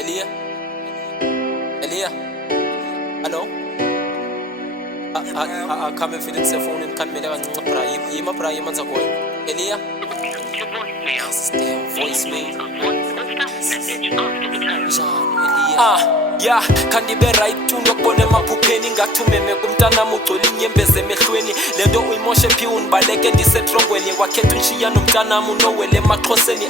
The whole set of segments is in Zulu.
Elia? Elia? Hello? Kame mfile kusefonini kanimele kancinci bra yima bra yima nza kuwe Elia? Voicemail. Yeah, kandibe right undokubona emaphupheni ngathi umeme kumntanami ugcwele inyembezi emehlweni lento uyimoshe phi unibaleke ndisetrongweni wakhetha unshiya nomntanami unowele emaxhoseni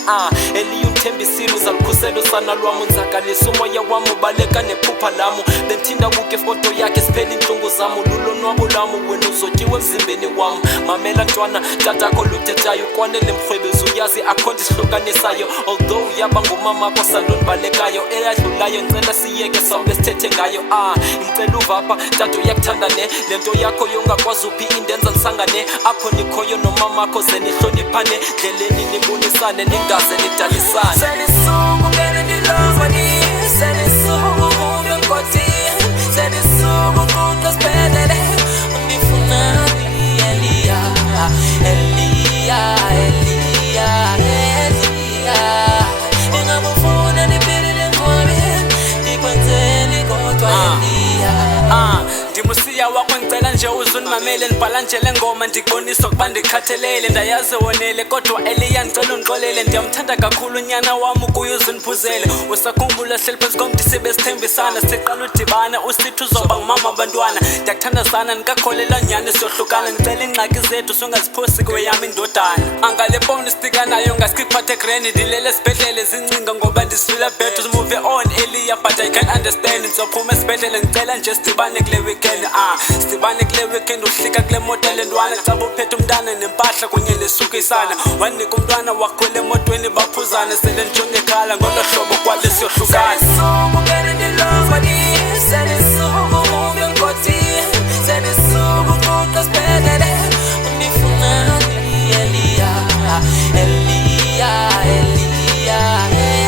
Eliya undithembisile uzalukhusela usana lwam unzakalisa umoya wam ubaleka nephupha lam benthinda kuke ifoto yakhe siphela intlungu zam lulonwabo lwam wena uzotyiwe emzimbeni wam mamela ntwana tatakho luthethayo ukwanele mrhwebezi uyazi akho nto isihlukanisayo although yaba ngumamakho salonibalekayo eyadlulayo ngicela siyeke sonke sithethe ngayo ngicela uvapha tata uyakuthanda lento yakho yongakwazi uphi indenza nisangane apho nikhoyo nomamakho ze nihloniphane ndleleni nibonisane ningaze nidalisane Selisuku ngene nilovani Selisuku ube mkoti Selisuku ngundo siphelele Undifunani Eliya Eliya Eliya Eliya Ingabufuna nipilile ngwami Nikwenzeni kodwa Eliya Ndimusiya wakho ngicela nje uzunimamele nibhala nje le ngoma ndikubonisa ukuba ndikhathelele ndayazi wonele kodwa Eliya ngicela undixolele ndiyamthanda kakhulu unyana wam ukuye uzuniphuzele usakhumbula hleli phansi komthi sibe sithembisana siqala udibana usithi uzoba ngumama abantwana ndiyakuthandazana nikakholelwa nyani siyohlukana ngicela iingxaki zethu sungaziphosi kweyam indodana angale phone stika nayo ngasikiphathe greni ndilele esibhedlele zincinga ngoba ndiswila better move on Eliya but I can't understand ndizophuma esibhedlele ngicela nje sidibane kule weekend sidibane kule weekend uhlika kule moto lendwana caba uphethe umntana nempahla kunye nesukisana wanika umntwana wakhwele emotweni baphuzana sele njonge ekhala ngolo hlobo kwale siyohlukana Selisuku ngene nilovani Selisuku ube mkoti Selisuku ngundo siphelele Undifunani Eliya Eliya Eliya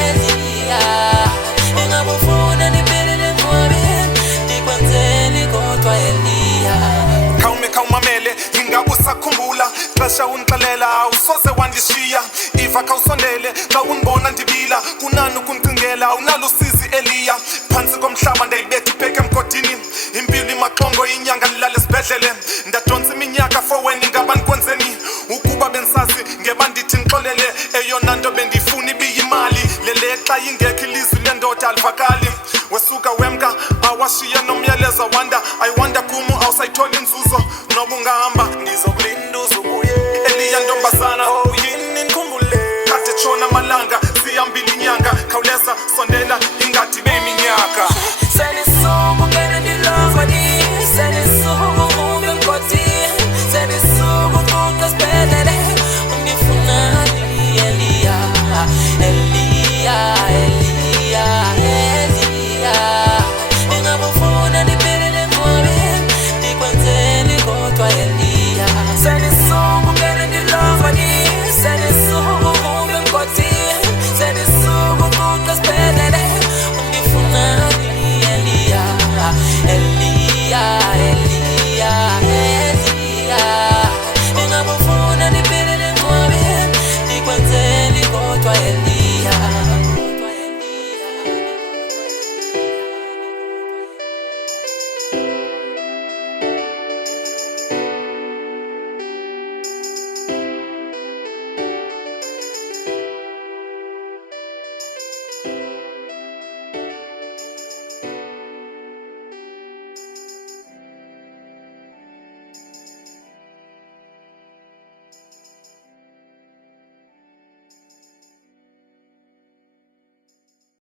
Eliya Ingabufuna nipilile ngwami Nikwenzeni kodwa Eliya Khawumamele ingabe usakhumbula xesha undixelela awusoze wandishiya iva khawusondele xa undibona ndibila kunani ukundicingela awunalo usizi Eliya phansi komhlaba ndayibetha ibheke emgodini impilo imaxongo inyanga ndilala esibhedlele ndadonsa iminyaka for wena ingaba ndikwenzeni ukuba bensazi ngeba ndithi ndixolele eyona nto bendifuna ibiyimali lele xa ingekho ilizwi lendoda alivakali